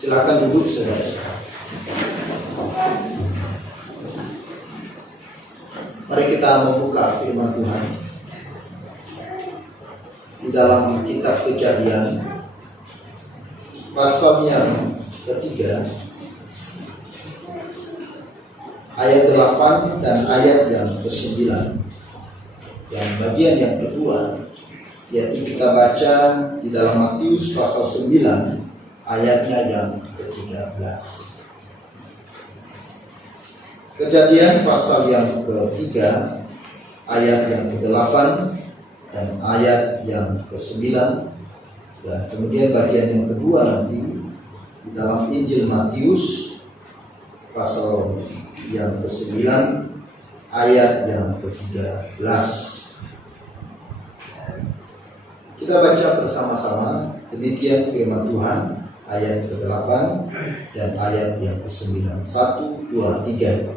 Silakan duduk saudara-saudara. Mari kita membuka firman Tuhan di dalam kitab Kejadian pasal yang ketiga ayat 8 dan ayat yang ke-9. Yang bagian yang kedua yaitu kita baca di dalam Matius pasal 9 ayatnya yang ke-13. Kejadian pasal yang ketiga ayat yang ke-8 dan ayat yang ke-9, dan kemudian bagian yang kedua nanti di dalam Injil Matius pasal yang ke-9 ayat yang ke-13. Kita baca bersama-sama demikian firman Tuhan ayat ke-8 dan ayat yang ke-9. 1, 2, 3.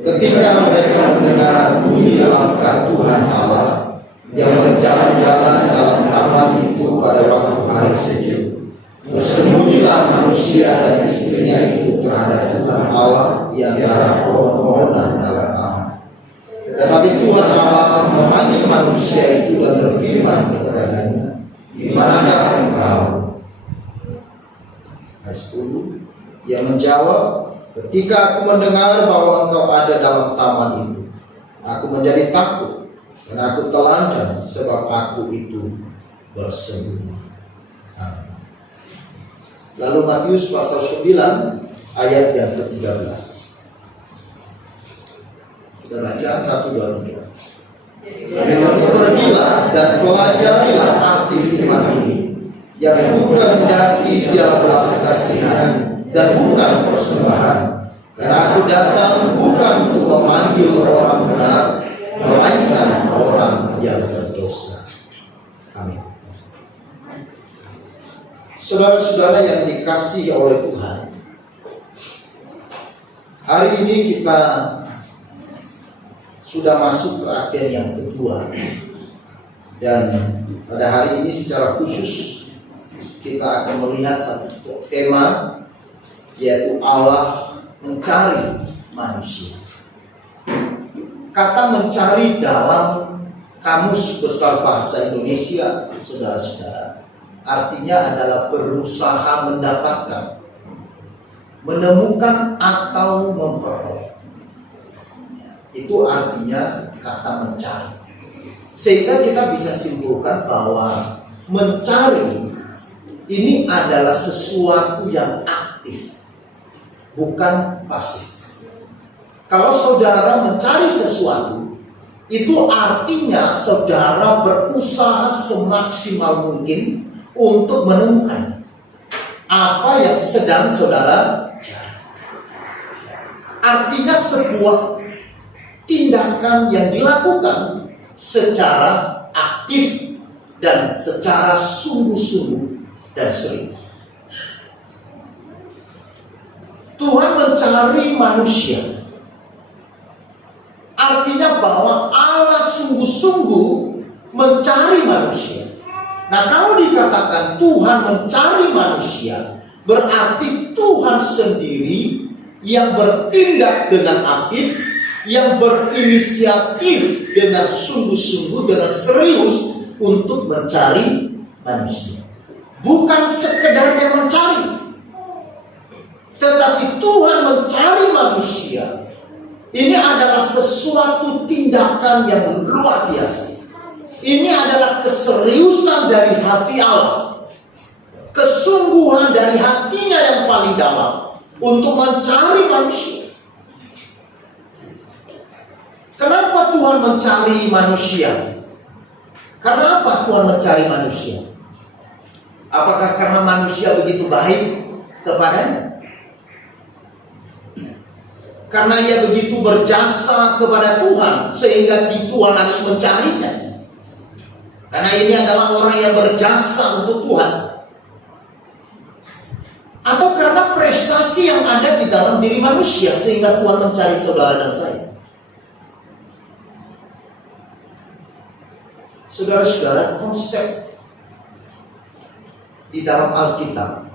Ketika mereka mendengar bunyi langkah Tuhan Allah yang berjalan-jalan dalam taman itu pada waktu hari sejuk, bersembunyilah manusia dan istrinya itu terhadap Tuhan Allah di antara pohon-pohonan dalam taman. Tetapi Tuhan Allah memanggil manusia itu dan berfirman kepadanya, "Di manakah engkau?" Ayat 10, ia menjawab, "Ketika aku mendengar bahwa engkau ada dalam taman itu, aku menjadi takut dan aku telanjang sebab aku itu bersembunyi." Amin. Lalu Matius pasal 9 ayat yang ke-13. Kita baca 1, 2, 3. Pergilah dan pelajarilah arti firman ini, yang bukan daki dia belas kasihan dan bukan persembahan, karena aku datang bukan untuk memanggil orang benar, melainkan orang yang berdosa. Amin. Saudara-saudara yang dikasihi oleh Tuhan, hari ini kita sudah masuk ke akhir yang kedua, dan pada hari ini secara khusus kita akan melihat satu tema, yaitu Allah mencari manusia. Kata mencari dalam Kamus Besar Bahasa Indonesia, saudara-saudara, artinya adalah berusaha mendapatkan, menemukan atau memperoleh. Itu artinya kata mencari. Sehingga kita bisa simpulkan bahwa mencari ini adalah sesuatu yang aktif, bukan pasif. Kalau saudara mencari sesuatu, itu artinya saudara berusaha semaksimal mungkin untuk menemukan apa yang sedang saudara cari. Artinya sebuah tindakan yang dilakukan secara aktif dan secara sungguh-sungguh dan serius. Tuhan mencari manusia, artinya bahwa Allah sungguh-sungguh mencari manusia. Nah, kalau dikatakan Tuhan mencari manusia, berarti Tuhan sendiri yang bertindak dengan aktif, yang berinisiatif dengan sungguh-sungguh, dengan serius untuk mencari manusia. Bukan sekedar dia mencari, tetapi Tuhan mencari manusia. Ini adalah sesuatu tindakan yang luar biasa. Ini adalah keseriusan dari hati Allah, kesungguhan dari hatinya yang paling dalam untuk mencari manusia. Kenapa Tuhan mencari manusia? Karena apa Tuhan mencari manusia? Apakah karena manusia begitu baik kepadanya? Karena ia begitu berjasa kepada Tuhan sehingga Tuhan harus mencarinya? Karena ini adalah orang yang berjasa untuk Tuhan? Atau karena prestasi yang ada di dalam diri manusia sehingga Tuhan mencari saudara dan saya? Saudara-saudara, konsep di dalam Alkitab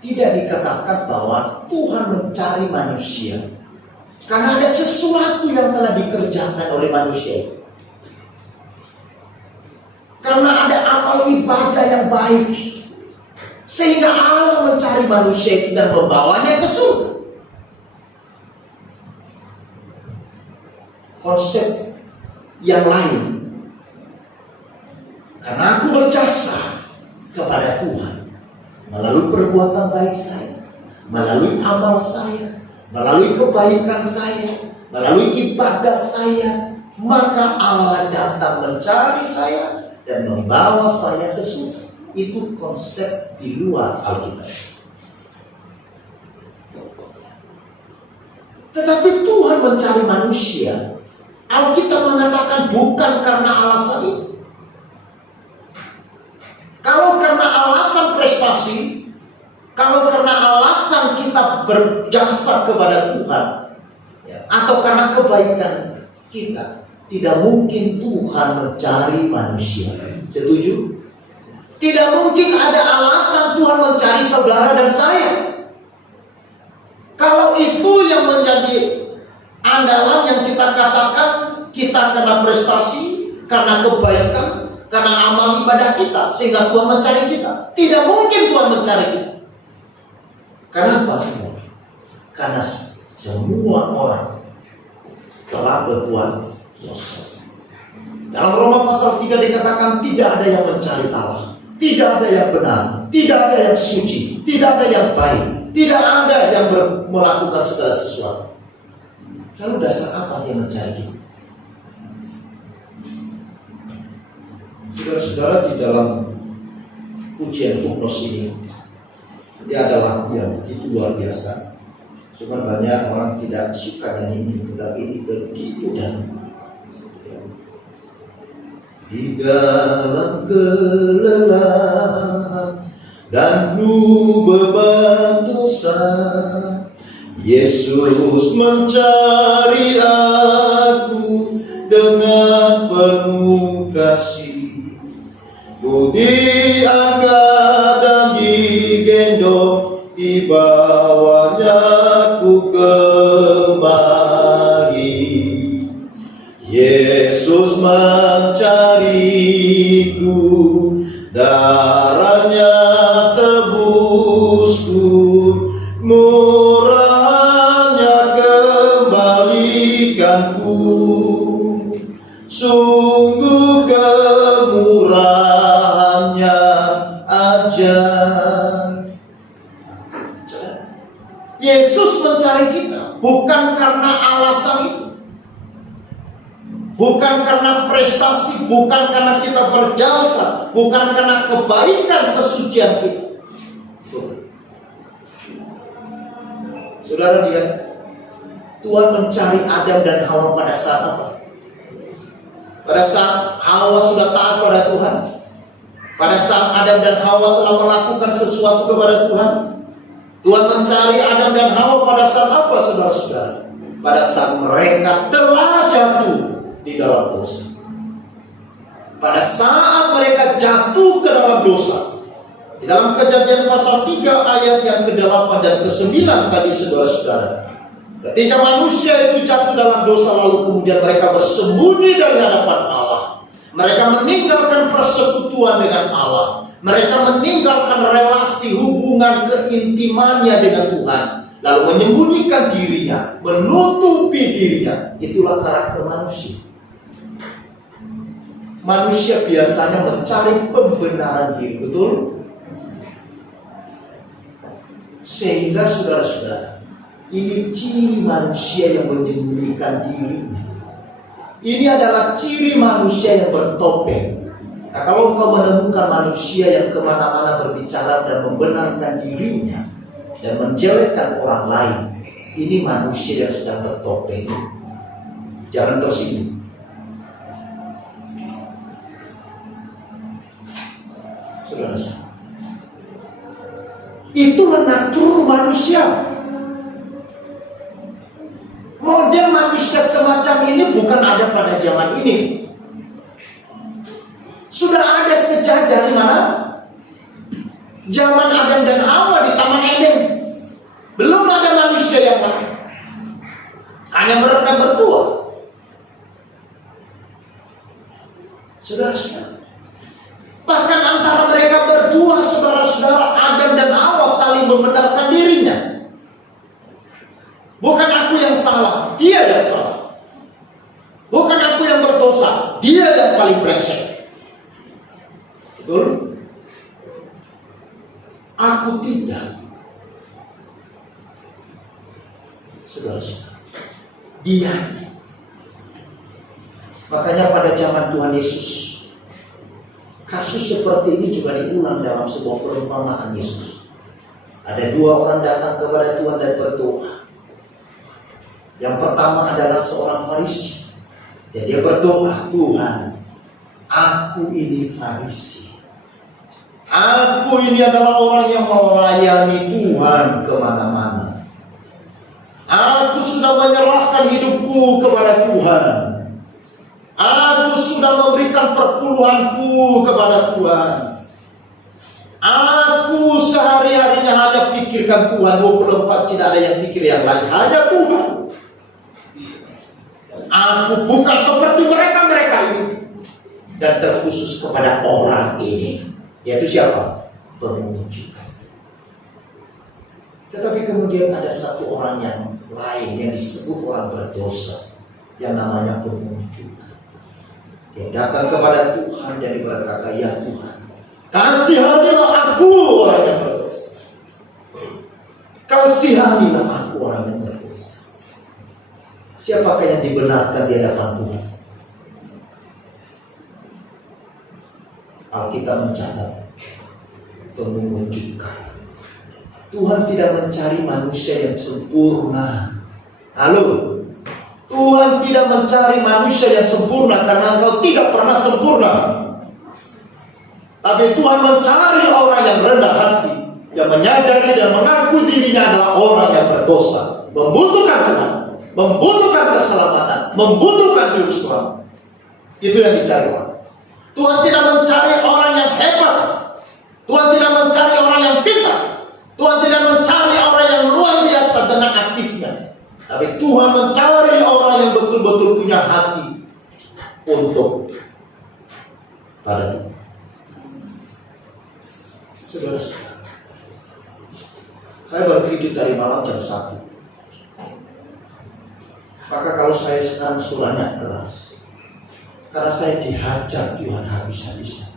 tidak dikatakan bahwa Tuhan mencari manusia karena ada sesuatu yang telah dikerjakan oleh manusia. Karena ada amal ibadah yang baik, sehingga Allah mencari manusia itu dan membawanya ke surga. Konsep yang lain, karena aku berjasa kepada Tuhan melalui perbuatan baik saya, melalui amal saya, melalui kebaikan saya, melalui ibadah saya, maka Allah datang mencari saya dan membawa saya ke surga. Itu konsep di luar Alkitab. Tetapi Tuhan mencari manusia, Alkitab mengatakan bukan karena alasan itu. Kalau karena alasan prestasi, kalau karena alasan kita berjasa kepada Tuhan, atau karena kebaikan kita, tidak mungkin Tuhan mencari manusia. Setuju? Tidak mungkin ada alasan Tuhan mencari saudara dan saya. Kalau itu yang menjadi andalan yang kita katakan, kita karena prestasi, karena kebaikan, karena amal ibadah kita, sehingga Tuhan mencari kita. Tidak mungkin Tuhan mencari kita. Kenapa semua? Karena semua orang telah berbuat dosa. Dalam Roma pasal 3 dikatakan tidak ada yang mencari Allah, tidak ada yang benar, tidak ada yang suci, tidak ada yang baik, tidak ada yang melakukan segala sesuatu. Lalu dasar apa dia mencari kita? Saudara-saudara, di dalam ujian Hugnos ini, dia adalah yang begitu luar biasa. Cuma banyak orang tidak suka nyanyi ini, tetapi ini begitu dalam. Di dalam kelelahan dan penuh beban dosa, Yesus mencari aku dengan penuh kasih. Ku diangkat dan digendong, dibawanya ku kemari. Yesus mencariku, darahnya tebusku, murahnya kembalikanku. Sungguh kemurahannya ajaib. Yesus mencari kita bukan karena alasan itu, bukan karena prestasi, bukan karena kita berjasa, bukan karena kebaikan kesucian kita. Saudara lihat, Tuhan mencari Adam dan Hawa pada saat apa? Pada saat Hawa sudah taat pada Tuhan, pada saat Adam dan Hawa telah melakukan sesuatu kepada Tuhan. Tuhan mencari Adam dan Hawa pada saat apa, saudara-saudara? Pada saat mereka telah jatuh di dalam dosa. Pada saat mereka jatuh ke dalam dosa. Di dalam Kejadian pasal 3 ayat yang ke-8 dan ke-9 tadi, saudara-saudara, ketika manusia itu jatuh dalam dosa, lalu kemudian mereka bersembunyi dari hadapan Allah. Mereka meninggalkan persekutuan dengan Allah. Mereka meninggalkan relasi hubungan keintimannya dengan Tuhan, lalu menyembunyikan dirinya, menutupi dirinya. Itulah karakter manusia. Manusia biasanya mencari pembenaran diri, betul? Sehingga saudara-saudara, ini ciri manusia yang menyembunyikan dirinya. Ini adalah ciri manusia yang bertopeng. Nah, kalau engkau menemukan manusia yang kemana-mana berbicara dan membenarkan dirinya dan menjelekkan orang lain, ini manusia yang sedang bertopeng. Jangan tersinggung. Saudara-saudara, itulah natur manusia. Model manusia semacam ini bukan ada pada zaman ini. Sudah ada sejak dari mana? Zaman Adam dan Hawa di Taman Eden. Saudara-saudara, dia. Makanya pada zaman Tuhan Yesus, kasus seperti ini juga diulang dalam sebuah perumpamaan Yesus. Ada dua orang datang kepada Tuhan dan berdoa. Yang pertama adalah seorang Farisi. Dan dia berdoa, Tuhan, aku ini Farisi. Aku ini adalah orang yang melayani Tuhan kemana-mana. Aku sudah menyerahkan hidupku kepada Tuhan. Aku sudah memberikan perpuluhanku kepada Tuhan. Aku sehari-harinya hanya pikirkan Tuhan. 24 tidak ada yang pikir yang lain, hanya Tuhan. Aku bukan seperti mereka-mereka itu. Dan terkhusus kepada orang ini, yaitu siapa? Pemungut cukai. Tetapi kemudian ada satu orang yang lain yang disebut orang berdosa, yang namanya pemungut cukai. Dia datang kepada Tuhan dan berkata, ya Tuhan, kasihanilah aku orang yang berdosa. Kasihanilah aku orang yang berdosa. Siapakah yang dibenarkan di hadapan Tuhan? Alkitab mencatat pemungut cukai. Tuhan tidak mencari manusia yang sempurna. Halo, Tuhan tidak mencari manusia yang sempurna karena engkau tidak pernah sempurna. Tapi Tuhan mencari orang yang rendah hati, yang menyadari dan mengaku dirinya adalah orang yang berdosa, membutuhkan Tuhan, membutuhkan keselamatan, membutuhkan juru selamat. Itu yang dicari orang. Tuhan tidak mencari orang yang hebat. Tuhan tidak mencari orang yang pintar. Tuhan tidak mencari orang yang luar biasa dengan aktifnya. Tapi Tuhan mencari orang yang betul-betul punya hati untuk pada saudara-saudara. Saya baru tidur tadi malam jam 1. Maka kalau saya sekarang suaranya keras, karena saya dihajar Tuhan habis-habisan.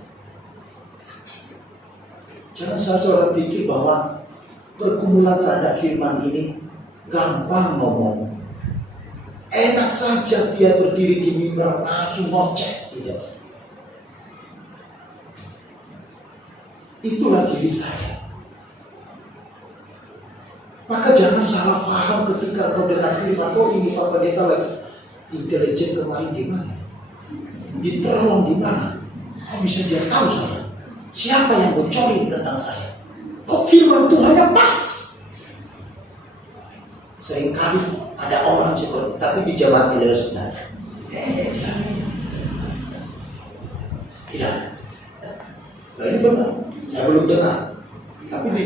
Jangan saudara pikir bahwa pergumulan terhadap firman ini gampang ngomong. Enak saja dia berdiri di mimbar langsung ngoceh. Tidak. Itulah diri saya. Maka jangan salah paham ketika kau dengar firman, oh ini Pak Pendeta lagi intelijen kemarin di mana? Diterong di mana? Kok bisa dia tahu saya? Siapa yang bocorin tentang saya? Kok firman Tuhannya pas? Seringkali ada orang seperti, tapi di zaman ini sudah tidak. Nah, ini benar. Saya belum dengar. Tapi di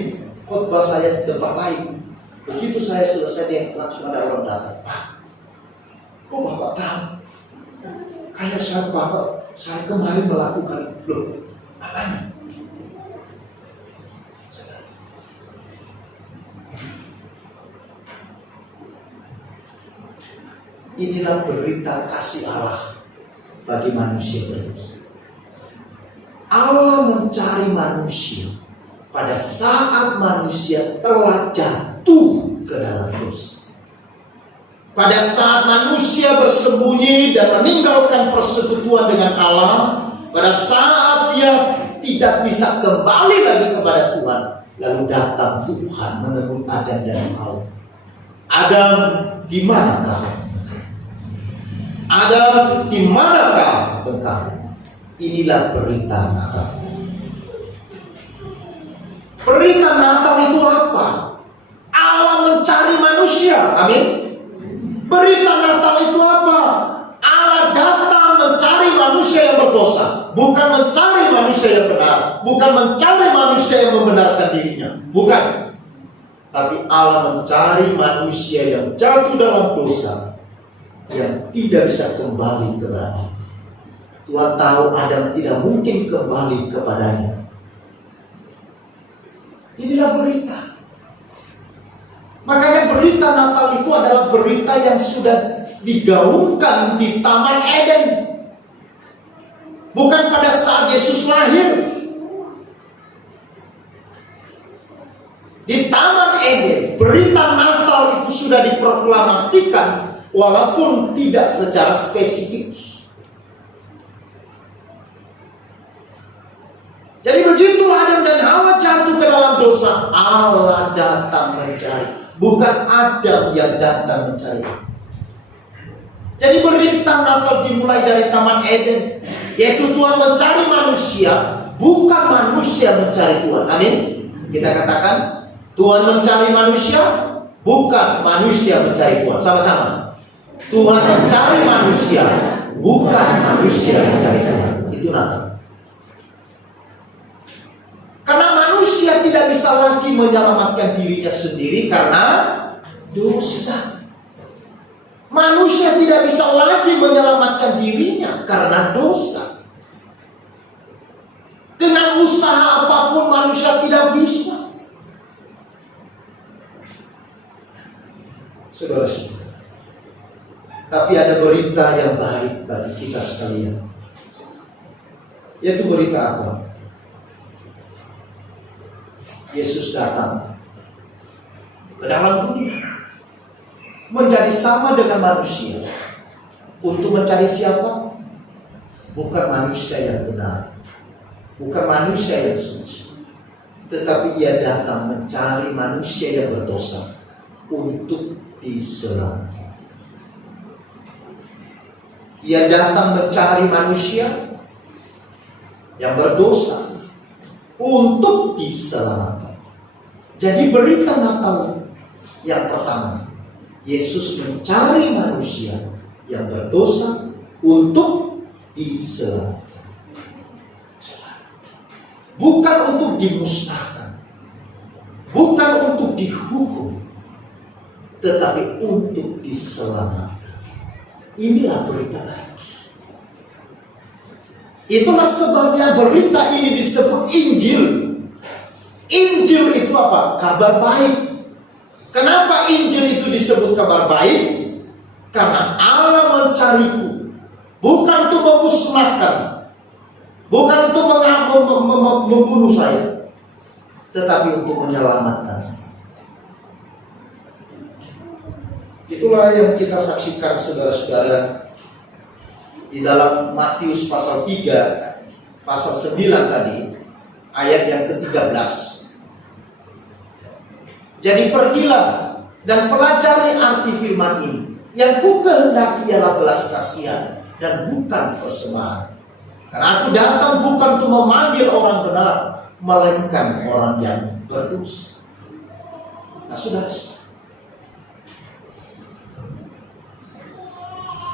khotbah saya di tempat lain, begitu saya selesai dia langsung ada orang datang. Pak, kok Bapak tahu? Kayak saya Bapak, saya kemarin melakukan loh. Apanya? Inilah berita kasih Allah bagi manusia berdosa. Allah mencari manusia pada saat manusia telah jatuh ke dalam dosa. Pada saat manusia bersembunyi dan meninggalkan persekutuan dengan Allah, pada saat dia tidak bisa kembali lagi kepada Tuhan, lalu datang Tuhan menemui Adam dan Hawa. Adam, di manakah? Adam, di manakah engkau? Inilah berita Natal. Berita Natal itu apa? Allah mencari manusia. Amin. Berita Natal itu apa? Allah datang mencari manusia yang berdosa, bukan mencari manusia yang benar, bukan mencari manusia yang membenarkan dirinya, bukan. Tapi Allah mencari manusia yang jatuh dalam dosa, yang tidak bisa kembali kepada Allah. Tuhan tahu Adam tidak mungkin kembali kepadanya. Inilah berita. Makanya berita Natal itu adalah berita yang sudah digaungkan di Taman Eden. Bukan pada saat Yesus lahir. Di Taman Eden, berita Natal itu sudah diproklamasikan walaupun tidak secara spesifik. Jadi begitu Adam dan Hawa jatuh ke dalam dosa, Allah datang mencari, bukan Adam yang datang mencari. Jadi berita Natal dimulai dari Taman Eden, yaitu Tuhan mencari manusia, bukan manusia mencari Tuhan. Amin. Kita katakan Tuhan mencari manusia, bukan manusia mencari Tuhan. Sama-sama. Tuhan mencari manusia, bukan manusia mencari Tuhan. Itu Natal. Karena manusia tidak bisa lagi menyelamatkan dirinya sendiri karena dosa. Manusia tidak bisa lagi menyelamatkan dirinya karena dosa. Dengan usaha apapun manusia tidak bisa. Saudara-saudara, tapi ada berita yang baik bagi kita sekalian. Yaitu berita apa? Yesus datang ke dalam dunia menjadi sama dengan manusia. Untuk mencari siapa? Bukan manusia yang benar, bukan manusia yang suci, tetapi ia datang mencari manusia yang berdosa untuk diselamatkan. Ia datang mencari manusia yang berdosa untuk diselamatkan. Jadi berita Natal yang pertama, Yesus mencari manusia yang berdosa untuk diselamatkan. Bukan untuk dimusnahkan, bukan untuk dihukum, tetapi untuk diselamatkan. Inilah berita baik. Itulah sebabnya berita ini disebut Injil. Injil itu apa? Kabar baik. Kenapa Injil itu disebut kabar baik? Karena Allah mencariku, bukan untuk memusnahkan, bukan untuk membunuh saya, tetapi untuk menyelamatkan saya. Itulah yang kita saksikan saudara-saudara di dalam Matius pasal 3, pasal 9 tadi, ayat yang ke-13. Jadi pergilah dan pelajari arti firman ini. Yang ku kehendaki ialah belas kasihan dan bukan persembahan. Karena aku datang bukan untuk memanggil orang benar, melainkan orang yang berdosa. Nah, saudara,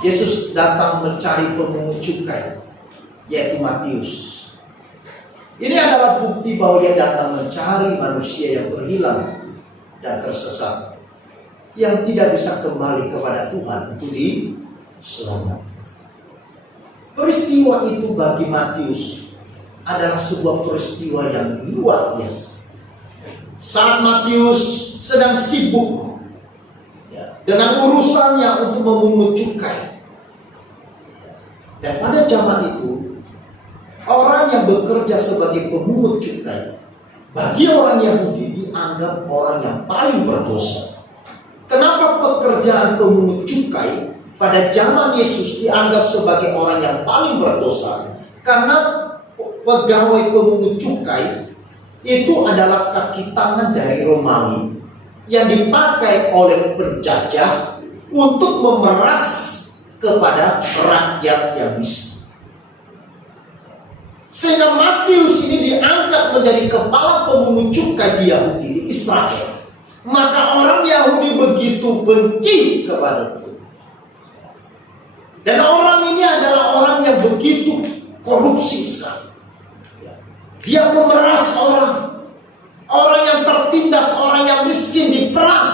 Yesus datang mencari pemungut cukai, yaitu Matius. Ini adalah bukti bahwa ia datang mencari manusia yang berhilang dan tersesat, yang tidak bisa kembali kepada Tuhan untuk diselamatkan. Peristiwa itu bagi Matius adalah sebuah peristiwa yang luar biasa. Saat Matius sedang sibuk dengan urusannya untuk memungut cukai. Dan pada zaman itu, orang yang bekerja sebagai pemungut cukai bagi orang Yahudi dianggap orang yang paling berdosa. Kenapa pekerjaan pemungut cukai pada zaman Yesus dianggap sebagai orang yang paling berdosa? Karena pegawai pemungut cukai itu adalah kaki tangan dari Romawi yang dipakai oleh penjajah untuk memeras kepada rakyat yang miskin. Sehingga Matius ini diangkat menjadi kepala pemungut cukai di Yahudi, di Israel. Maka orang Yahudi begitu benci kepada dia. Dan orang ini adalah orang yang begitu korupsi sekali. Dia memeras orang. Orang yang tertindas, orang yang miskin diperas.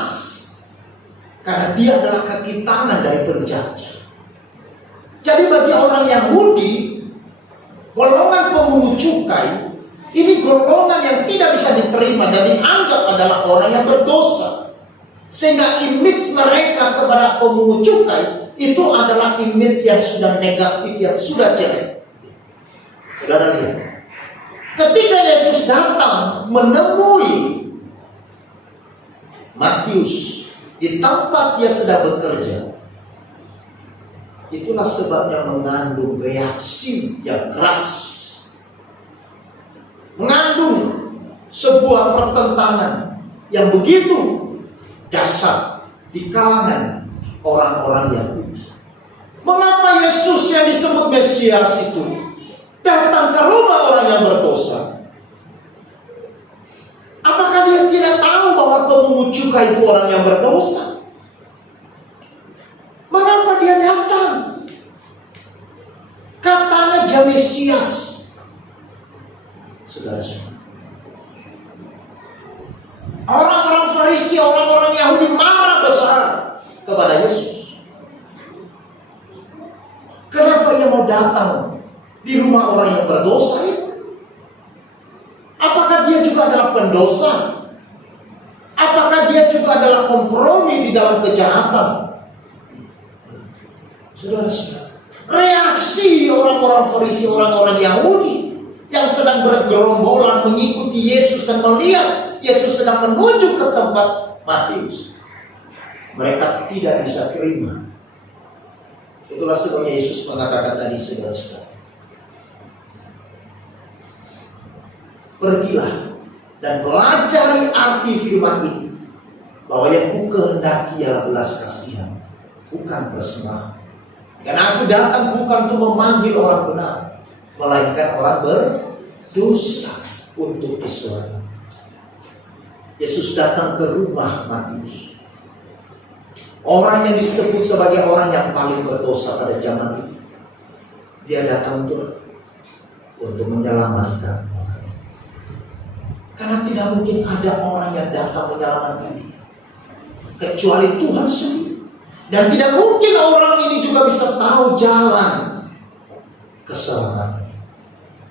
Karena dia adalah kaki tangan dari penjajah. Jadi bagi orang Yahudi, golongan pemungut cukai ini golongan yang tidak bisa diterima dan dianggap adalah orang yang berdosa. Sehingga image mereka kepada pemungut cukai itu adalah image yang sudah negatif, yang sudah jelek. Saudara lihat, ketika Yesus datang menemui Matius di tempat dia sedang bekerja. Itulah sebabnya mengandung reaksi yang keras, mengandung sebuah pertentangan yang begitu dahsyat di kalangan orang-orang Yahudi. Mengapa Yesus yang disebut Mesias itu datang ke rumah orang yang berdosa? Apakah dia tidak tahu bahwa pemungut cukai itu orang yang berdosa? Mengapa dia datang? Katanya dia Mesias. Saudara-saudara, orang-orang Farisi, orang-orang Yahudi marah besar kepada Yesus. Kenapa ia mau datang di rumah orang yang berdosa itu? Apakah dia juga adalah pendosa? Apakah dia juga adalah kompromi di dalam kejahatan? Saudara-saudara, reaksi orang-orang Farisi, orang-orang Yahudi yang sedang bergerombolan mengikuti Yesus dan melihat Yesus sedang menuju ke tempat Matius, mereka tidak bisa terima. Itulah sebabnya Yesus mengatakan tadi, saudara-saudara, pergilah dan pelajari arti firman ini, bahwa yang ku kehendaki ialah belas kasihan, bukan persembahan. Karena aku datang bukan untuk memanggil orang benar, melainkan orang berdosa untuk diselamatkan. Yesus datang ke rumah Matius, orang yang disebut sebagai orang yang paling berdosa pada zaman itu. Dia datang untuk menyelamatkan orang. Karena tidak mungkin ada orang yang datang menyelamatkan dia kecuali Tuhan sendiri. Dan tidak mungkin orang ini juga bisa tahu jalan keselamatan.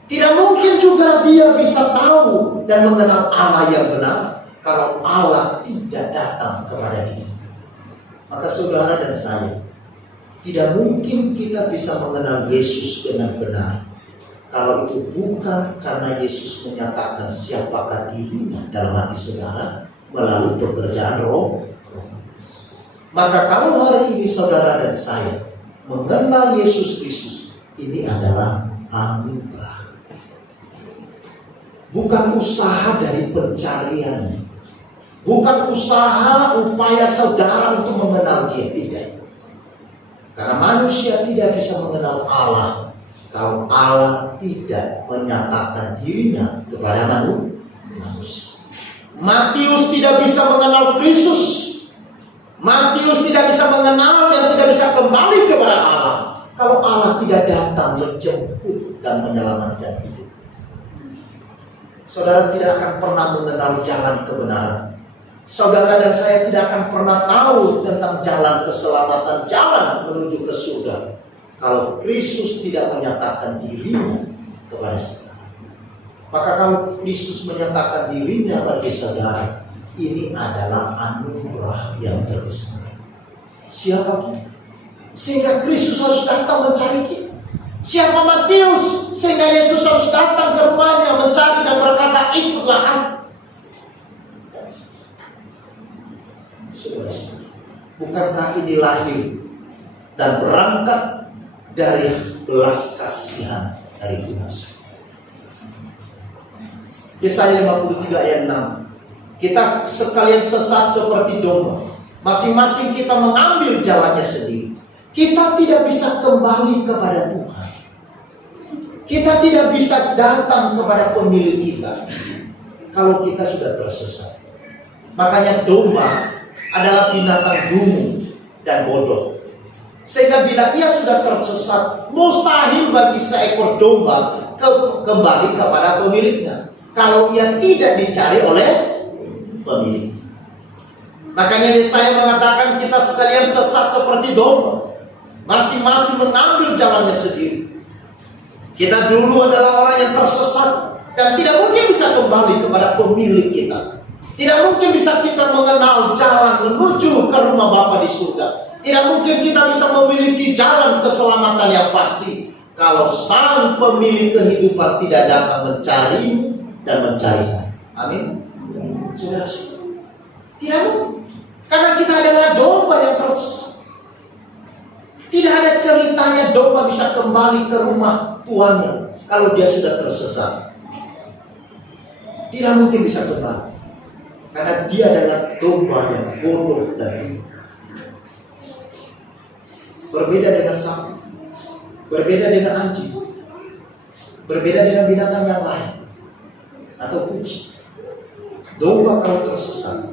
Tidak mungkin juga dia bisa tahu dan mengenal Allah yang benar kalau Allah tidak datang kepada dia. Maka saudara dan saya, tidak mungkin kita bisa mengenal Yesus dengan benar kalau itu bukan karena Yesus menyatakan siapakah dirinya dalam hati saudara melalui pekerjaan Roh. Maka kalau hari ini saudara dan saya mengenal Yesus Kristus, ini adalah anugerah. Bukan usaha dari pencariannya, bukan usaha upaya saudara untuk mengenal dia, tidak. Karena manusia tidak bisa mengenal Allah kalau Allah tidak menyatakan dirinya kepada manusia. Matius tidak bisa mengenal Kristus. Matius tidak bisa mengenal dan tidak bisa kembali kepada Allah kalau Allah tidak datang menjemput dan menyelamatkan hidup. Saudara tidak akan pernah mengenal jalan kebenaran. Saudara dan saya tidak akan pernah tahu tentang jalan keselamatan, jalan menuju ke surga kalau Kristus tidak menyatakan dirinya kepada saudara. Maka kalau Kristus menyatakan dirinya bagi saudara, ini adalah anugerah yang terbesar. Siapa kita? Sehingga Kristus harus datang mencari kita. Siapa Matius? Sehingga Yesus harus datang ke rumahnya mencari dan berkata, ikutlah aku. Bukankah ini lahir dan berangkat dari belas kasihan dari Tuhan? Yesaya 53 ayat 6. Kita sekalian sesat seperti domba, masing-masing kita mengambil jalannya sendiri. Kita tidak bisa kembali kepada Tuhan. Kita tidak bisa datang kepada pemilik kita kalau kita sudah tersesat. Makanya domba adalah binatang dungu dan bodoh. Sehingga bila ia sudah tersesat, mustahil bagi seekor domba kembali kepada pemiliknya kalau ia tidak dicari oleh pemilik. Makanya saya mengatakan kita sekalian sesat seperti domba, masing-masing mengambil jalannya sendiri. Kita dulu adalah orang yang tersesat dan tidak mungkin bisa kembali kepada pemilik kita. Tidak mungkin bisa kita mengenal jalan menuju ke rumah Bapa di surga. Tidak mungkin kita bisa memiliki jalan keselamatan yang pasti kalau sang pemilik kehidupan tidak datang mencari dan mencari saya. Amin. Sudah. Tidak mungkin. kembali ke rumah tuannya kalau dia sudah tersesat? Tidak mungkin bisa kembali, karena dia adalah domba yang bodoh dan berbeda dengan sapi, berbeda dengan anjing, berbeda dengan binatang yang lain atau kucing. Domba kalau tersesat,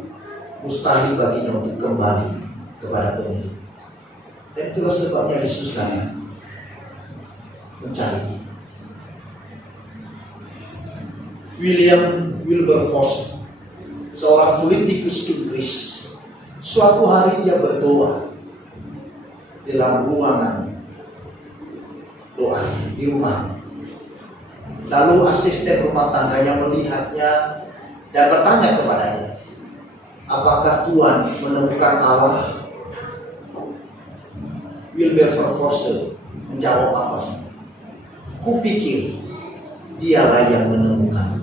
mustahil baginya untuk kembali kepada pemilik. Dan itulah sebabnya Yesus datang mencari kita. William Wilberforce, seorang politikus Inggris, suatu hari dia berdoa di dalam ruangan doa di rumah. Lalu asisten rumah tangganya melihatnya dan bertanya kepadanya, apakah Tuhan menemukan Allah? Wilberforce menjawab apa sih? Kupikir dialah yang menemukan.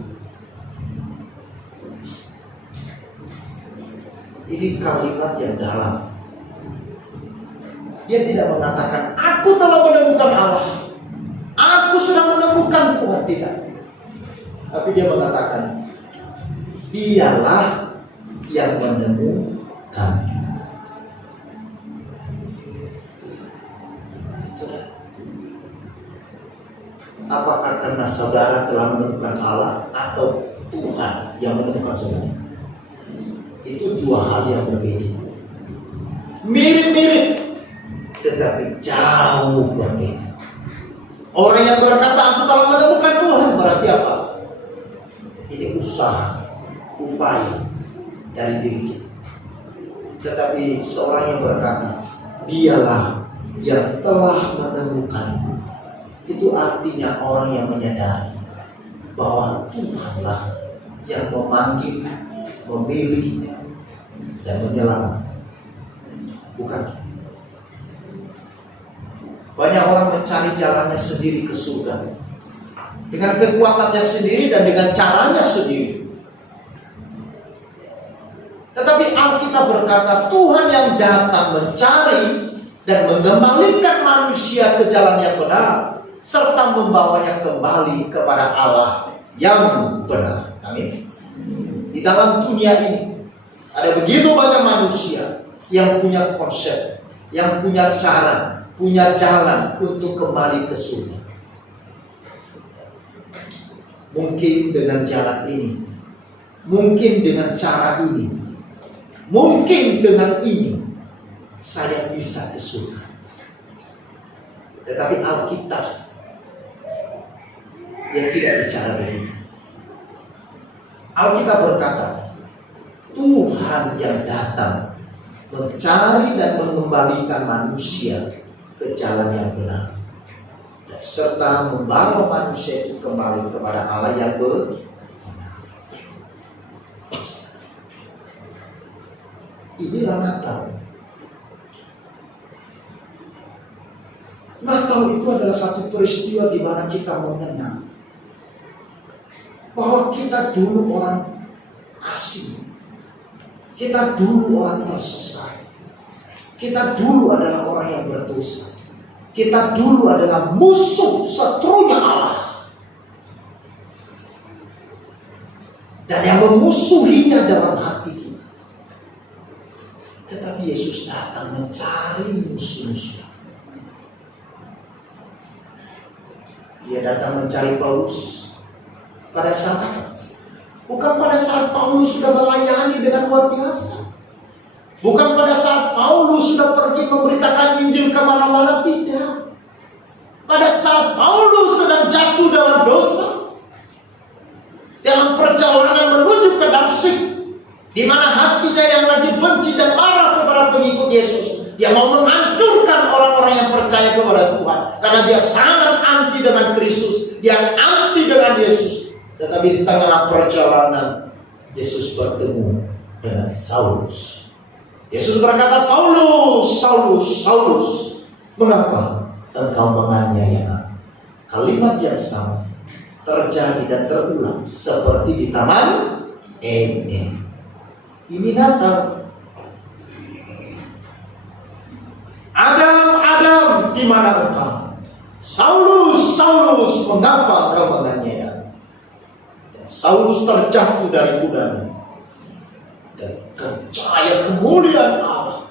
Ini kalimat yang dalam. Dia tidak mengatakan, aku telah menemukan Allah, aku sudah menemukan Tuhan, tidak. Tapi dia mengatakan, dialah yang menemukan. Apakah karena saudara telah menemukan Allah atau Tuhan yang menemukan saudara? Itu dua hal yang berbeda. Mirip-mirip, tetapi jauh berbeda. Orang yang berkata aku telah menemukan Tuhan berarti apa? Ini usaha, upaya dari diri kita. Tetapi seorang yang berkata dialah yang telah menemukan, itu artinya orang yang menyadari bahwa Tuhanlah yang memanggil, memilih, dan menyelamatkan, bukan. Banyak orang mencari jalannya sendiri ke surga dengan kekuatannya sendiri dan dengan caranya sendiri. Tetapi Alkitab berkata Tuhan yang datang mencari dan mengembalikan manusia ke jalan yang benar, serta membawanya kembali kepada Allah yang benar. Amin. Di dalam dunia ini ada begitu banyak manusia yang punya konsep, yang punya cara, punya jalan untuk kembali ke surga. Mungkin dengan jalan ini, mungkin dengan cara ini, mungkin dengan ini saya bisa ke surga. Tetapi Alkitab dia tidak bicara begini. Alkitab berkata Tuhan yang datang mencari dan mengembalikan manusia ke jalan yang benar, serta membawa manusia itu kembali kepada Allah yang benar. Inilah Natal. Natal itu adalah satu peristiwa di mana kita mengenang bahwa kita dulu orang asing, kita dulu orang tersesat, kita dulu adalah orang yang berdosa, kita dulu adalah musuh, setrunya Allah, dan yang memusuhinya dalam hati kita. Tetapi Yesus datang mencari musuh-musuh. Dia datang mencari Paulus pada saat, bukan pada saat Paulus sudah melayani dengan luar biasa, bukan pada saat Paulus sudah pergi memberitakan Injil kemana-mana, tidak. Pada saat Paulus sedang jatuh dalam dosa, dalam perjalanan menuju ke Damsyik, di mana hatinya yang lagi benci dan marah kepada pengikut Yesus, dia mau menghancurkan orang-orang yang percaya kepada Tuhan, karena dia sangat anti dengan Kristus, dia anti dengan Yesus. Tetapi di tengah perjalanan Yesus bertemu dengan Saulus. Yesus berkata, Saulus, Saulus, Saulus, mengapa engkau menganiaya aku? Kalimat yang sama terjadi dan terulang seperti di Taman Eden. Ini Natal. Adam, Adam, di mana engkau? Saulus, Saulus, mengapa kau menganiaya? Saulus terjatuh dari kudanya dan cahaya kemuliaan Allah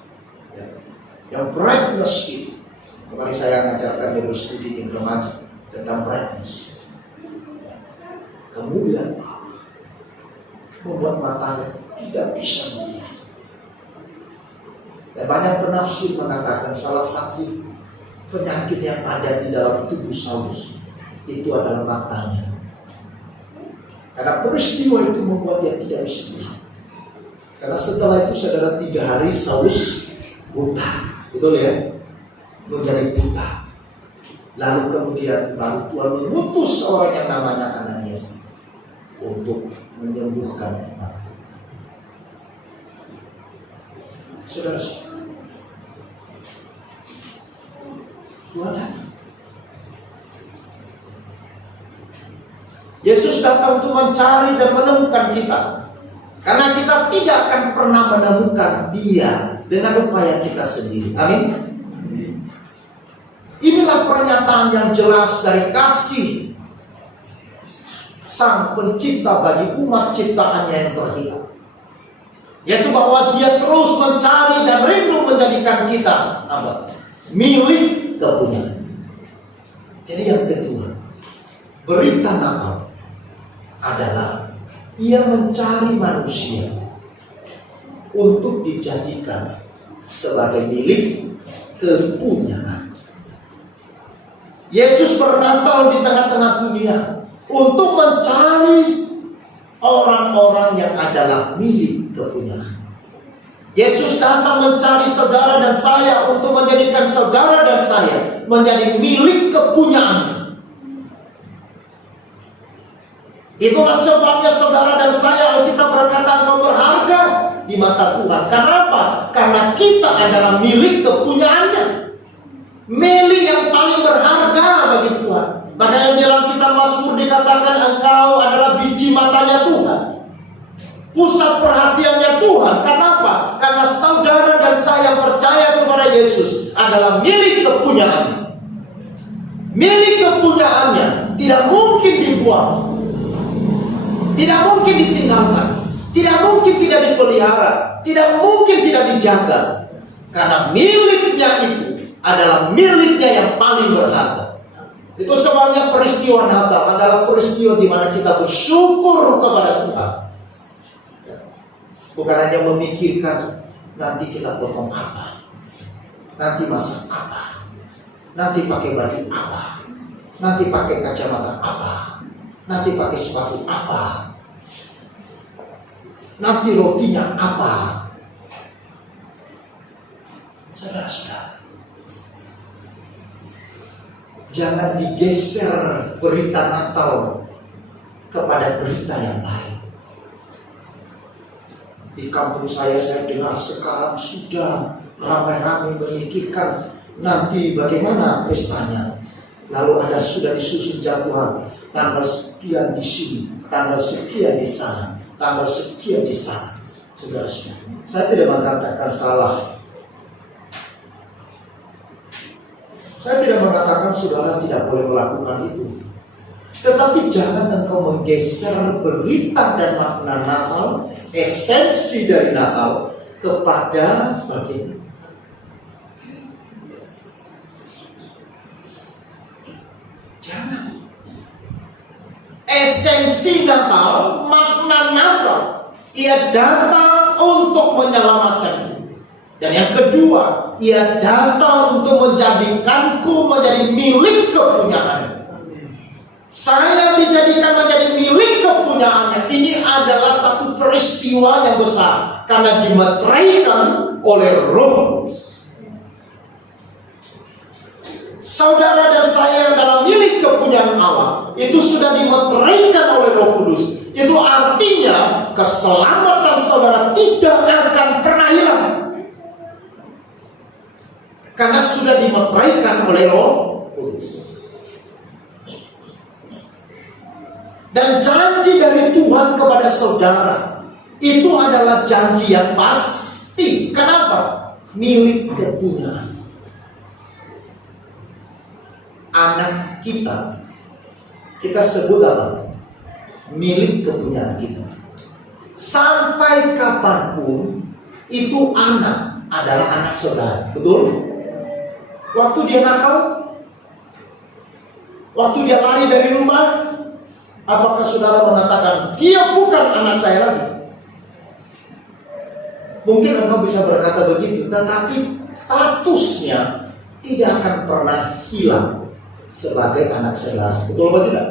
yang brightness itu. Kemarin saya mengajarkan Bible studi di remaja tentang brightness. Kemuliaan Allah membuat matanya tidak bisa melihat. Dan banyak penafsir mengatakan salah satu penyakit yang ada di dalam tubuh Saulus itu adalah matanya. Karena peristiwa itu membuat dia tidak bisa melihat. Karena setelah itu saudara 3 hari Saulus buta, betul ya? Menjadi buta. Lalu kemudian baru Tuhan mengutus orang yang namanya Ananias untuk menyembuhkan mata. Saudara, Tuhan datang. Yesus datang untuk mencari dan menemukan kita. Karena kita tidak akan pernah menemukan Dia dengan upaya kita sendiri. Amin. Inilah pernyataan yang jelas dari kasih Sang Pencipta bagi umat ciptaannya yang terhilang. Yaitu bahwa Dia terus mencari dan rindu menjadikan kita apa? Milik kepunyaan. Jadi yang kedua, berita Natal adalah Ia mencari manusia untuk dijadikan sebagai milik kepunyaan. Yesus bernatal di tengah-tengah dunia untuk mencari orang-orang yang adalah milik kepunyaan. Yesus datang mencari saudara dan saya untuk menjadikan saudara dan saya menjadi milik kepunyaan. Itulah sebabnya saudara dan saya kita berkata engkau berharga di mata Tuhan. Kenapa? Karena kita adalah milik kepunyaannya. Milik yang paling berharga bagi Tuhan. Makanya dalam kitab Mazmur dikatakan engkau adalah biji matanya Tuhan, pusat perhatiannya Tuhan. Kenapa? Karena saudara dan saya percaya kepada Yesus adalah milik kepunyaannya. Milik kepunyaannya tidak mungkin dibuang, tidak mungkin ditinggalkan, tidak mungkin tidak dipelihara, tidak mungkin tidak dijaga. Karena miliknya itu adalah miliknya yang paling berharga. Itu sebabnya peristiwa Natal adalah peristiwa di mana kita bersyukur kepada Tuhan. Bukan hanya memikirkan nanti kita potong apa, nanti masak apa, nanti pakai baju apa, nanti pakai kacamata apa, nanti pakai sepatu apa, nanti rotinya apa. Saudara-saudara, jangan digeser berita Natal kepada berita yang lain. Di kampung saya dengar sekarang sudah ramai-ramai memikirkan nanti bagaimana pestanya. Lalu ada sudah disusun jadwal, tanggal sekian di sini, tanggal sekian di sana, tanggal sekian di sana. Saudara-saudara, saya tidak mengatakan salah. Saya tidak mengatakan saudara tidak boleh melakukan itu. Tetapi jangan engkau menggeser berita dan makna Natal, esensi dari Natal, kepada bagian. Jangan. Esensi Natal, makna Natal, Ia datang untuk menyelamatkan. Dan yang kedua, Ia datang untuk menjadikanku menjadi milik kepunyaannya. Saya dijadikan menjadi milik kepunyaannya. Ini adalah satu peristiwa yang besar, karena dimeteraikan oleh Roh. Saudara dan saya adalah milik kepunyaan Allah. Itu sudah dimeteraikan oleh Roh Kudus. Itu artinya keselamatan saudara tidak akan pernah hilang, karena sudah dimeteraikan oleh Roh Kudus. Dan janji dari Tuhan kepada saudara itu adalah janji yang pasti. Kenapa? Milik kepunyaan. anak kita sebut apa? Milik kepunyaan kita. Sampai kapanpun itu anak adalah anak saudara, betul? Waktu dia nakal, waktu dia lari dari rumah, apakah saudara mengatakan dia bukan anak saya lagi? Mungkin engkau bisa berkata begitu, tetapi statusnya tidak akan pernah hilang sebagai anak saudara. Betul atau tidak?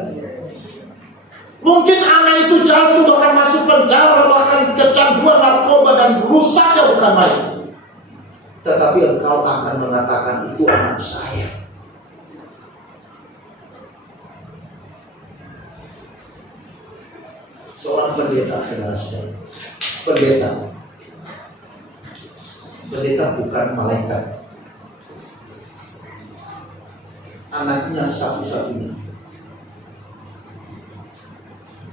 Mungkin anak itu jatuh, bahkan masuk penjara, bahkan kecanduan narkoba dan rusaknya bukan main. Tetapi engkau akan mengatakan itu anak saya. Seorang pendeta, saudara-saudara, pendeta bukan malaikat. Anaknya satu-satunya.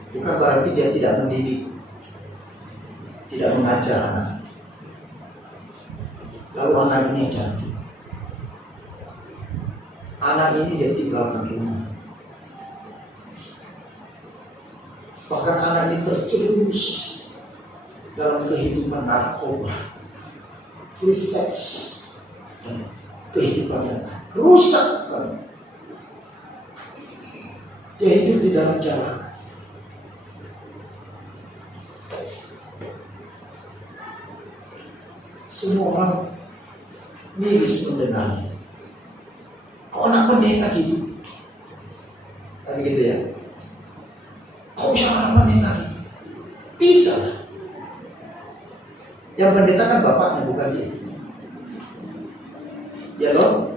Bukan berarti dia tidak mendidik, tidak mengajar anak. Lalu anak ini jadi, anak ini dia tinggalkan rumah. Bahkan anak ini terjerumus dalam kehidupan narkoba, free sex, dan kehidupannya rusak. Dia hidup di dalam jalanan. Semua orang miris mendengarnya. Kok anak pendeta gitu? Kan gitu ya? Kok bisa anak pendeta gitu? Bisa. Yang pendeta kan bapaknya, bukan dia. Ya loh.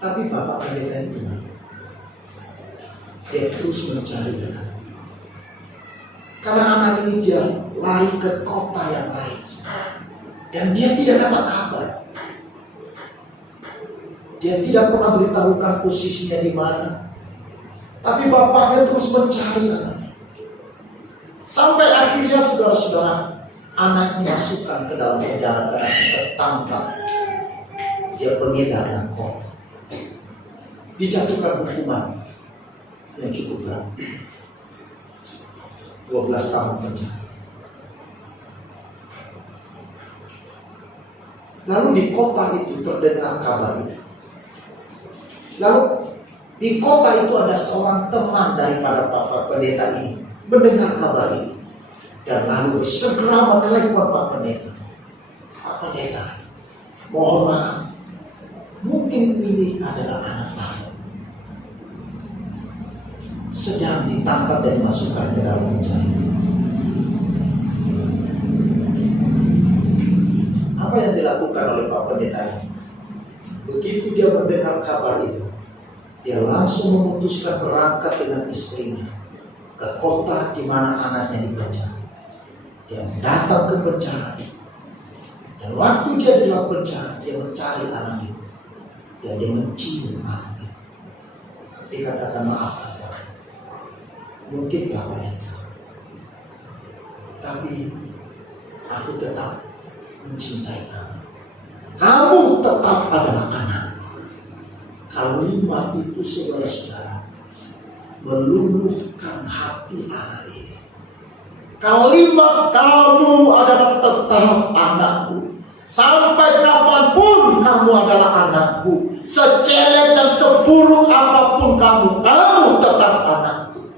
Tapi bapak pendeta itu dia terus mencari anak. Karena anak ini dia lari ke kota yang lain dan dia tidak dapat kabar. Dia tidak pernah beritahukan posisinya di mana. Tapi bapaknya terus mencari anaknya. Sampai akhirnya saudara-saudara, anaknya masukkan ke dalam penjara karena tertangkap. Dia pengedar narkoba. Dijatuhkan hukuman yang cukup berat. 12 tahun penjara. Lalu di kota itu terdengar kabar itu. Lalu di kota itu ada seorang teman daripada Bapak Pendeta ini mendengar kabar ini dan lalu segera menelepon Pak Pendeta. Pak Pendeta, mohon maaf, mungkin ini adalah anak Bapak sedang ditangkap dan dimasukkan ke dalam penjara. Apa yang dilakukan oleh Pak Pendeta ini? Begitu dia mendengar kabar itu, dia langsung memutuskan berangkat dengan istrinya ke kota di mana anaknya dipenjara. Dia datang ke penjara itu, dan waktu dia di dalam penjara, dia mencari anak itu, dan dia mencium anak itu. Dikatakan maaf, mungkin Bapak yang salah, tapi aku tetap mencintai kamu. Kamu tetap adalah anakku. Kalimat itu saudara-saudara meluluhkan hati anak ini. Kalimat kamu adalah tetap anakku. Sampai kapanpun kamu adalah anakku. Sejelek dan seburuk apapun kamu tetap anakku.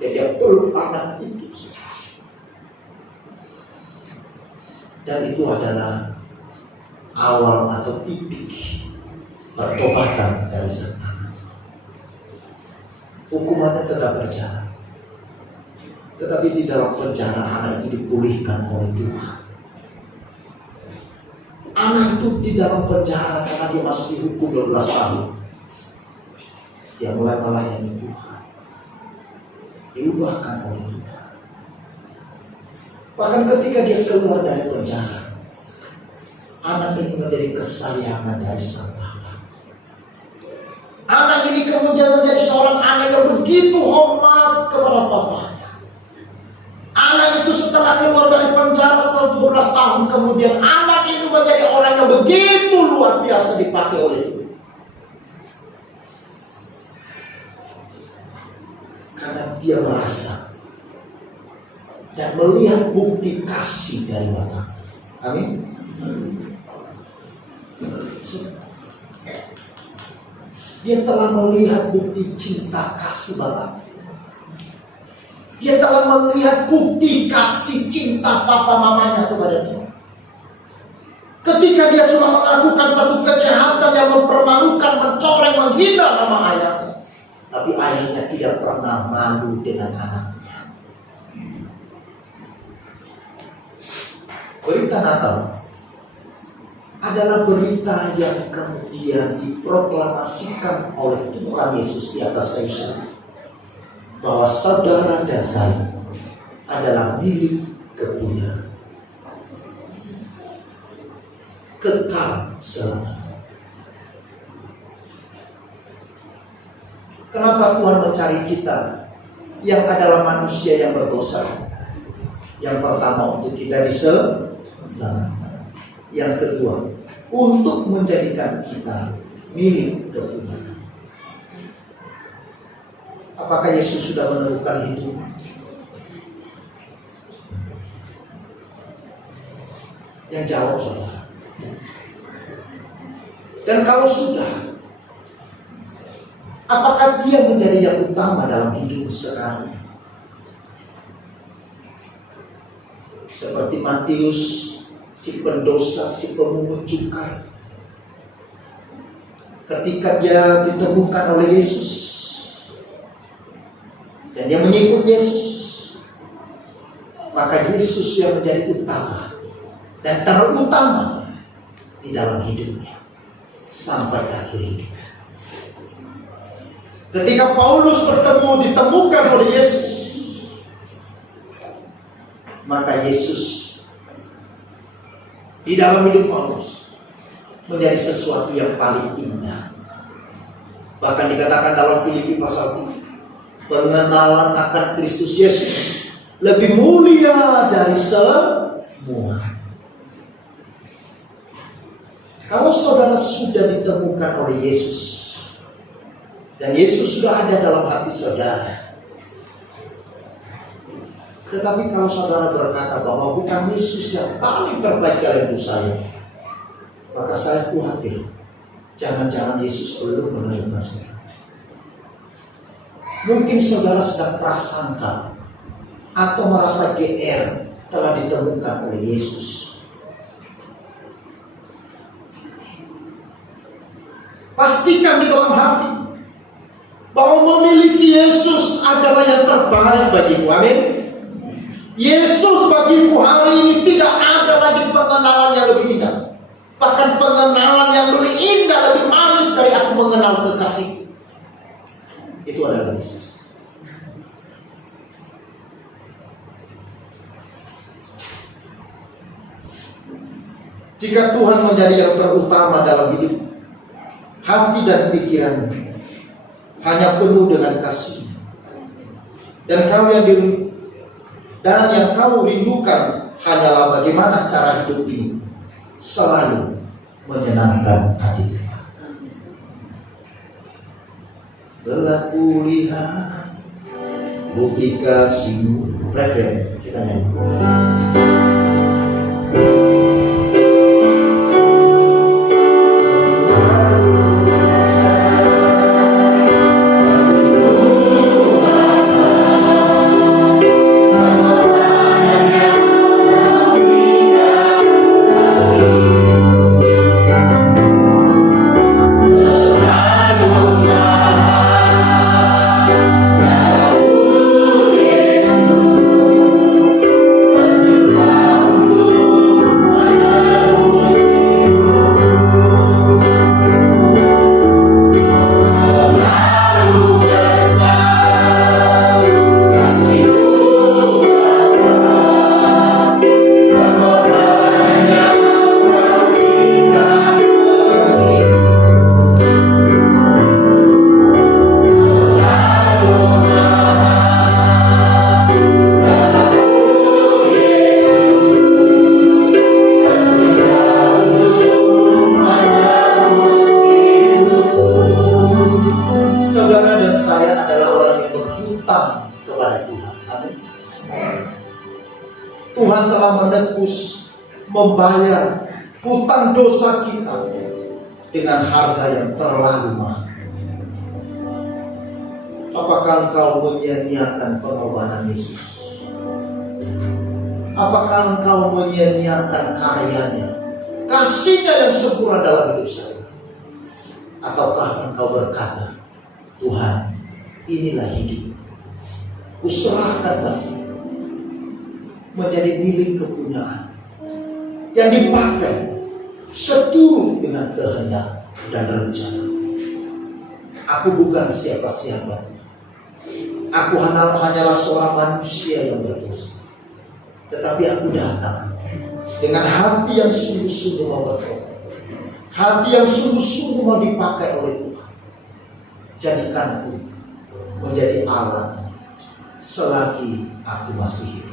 Dia peluk anak itu. Dan itu adalah awal atau titik pertobatan dari sang anak. Hukumannya tetap berjalan, tetapi di dalam penjara anak itu dipulihkan oleh Tuhan. Anak itu di dalam penjara karena dia masih dihukum 12 tahun. Dia mulai melayani Tuhan, diubahkan oleh Tuhan. Bahkan ketika dia keluar dari penjara, anak ini menjadi kesayangan dari sang Bapa. Anak ini kemudian menjadi seorang anak yang begitu hormat kepada bapaknya. Anak itu setelah keluar dari penjara setelah 12 tahun kemudian, anak itu menjadi orang yang begitu luar biasa dipakai oleh Tuhan? Karena dia merasa dan melihat bukti kasih dari Bapa. Amin. Dia telah melihat bukti cinta kasih Bapa. Dia telah melihat bukti kasih cinta papa mamanya kepada dia. Ketika dia sudah melakukan satu kejahatan yang mempermalukan, mencoreng, menghina nama ayahnya, tapi ayahnya tidak pernah malu dengan anaknya. Berita Natal adalah berita yang kemudian diproklamasikan oleh Tuhan Yesus di atas kayu salib, bahwa saudara dan saya adalah milik kepunyaan kekal selamanya. Kenapa Tuhan mencari kita yang adalah manusia yang berdosa? Yang pertama, untuk kita diselamatkan. Yang kedua, untuk menjadikan kita milik kepunyaan. Apakah Yesus sudah menemukan hidup? Yang jawab saudara. Dan kalau sudah, apakah dia menjadi yang utama dalam hidup sekarang? Seperti Matius, si pendosa, si pemungut cukai, ketika dia ditemukan oleh Yesus dan dia mengikut Yesus, maka Yesus yang menjadi utama dan terutama di dalam hidupnya sampai akhir hidup. Ketika Paulus ditemukan oleh Yesus, maka Yesus di dalam hidup Paulus menjadi sesuatu yang paling indah. Bahkan dikatakan dalam Filipi pasal 3, pengenalan akan Kristus Yesus lebih mulia dari semua. Kalau saudara sudah ditemukan oleh Yesus dan Yesus sudah ada dalam hati saudara, tetapi kalau saudara berkata bahwa bukan Yesus yang paling terbaik dalam hidup saya, maka saya khawatir jangan-jangan Yesus belum menemukan saya. Mungkin saudara sedang prasangka atau merasa GR telah ditemukan oleh Yesus. Pastikan di dalam hati bahwa memiliki Yesus adalah yang terbaik bagimu. Amin. Yesus bagiku hari ini tidak ada lagi pengenalan yang lebih indah. Bahkan pengenalan yang lebih indah, lebih manis dari aku mengenal kekasih. Itu adalah Yesus. Jika Tuhan menjadi yang terutama dalam hidup, hati dan pikiran hanya penuh dengan kasih, dan yang kau rindukan hanyalah bagaimana cara hidup ini selalu menyenangkan hati Tuhan. Telah kulihat bukti kasih-Mu. Referen kita nyanyi. Tuhan telah menebus, membayar hutang dosa kita dengan harga yang terlalu mahal. Apakah engkau menyia-nyiakan pengorbanan Yesus? Apakah engkau menyia-nyiakan karyanya, kasihnya yang sempurna dalam hidup saya? Ataukah engkau berkata, Tuhan, inilah hidup, kuserahkan lagi, menjadi milik kepunyaan yang dipakai seturut dengan kehendak dan rencana. Aku bukan siapa-siapa. Aku hanyalah seorang manusia yang berdosa. Tetapi aku datang dengan hati yang sungguh-sungguh mau bertobat, hati yang sungguh-sungguh mau dipakai oleh Tuhan. Jadikanku menjadi alat selagi aku masih hidup.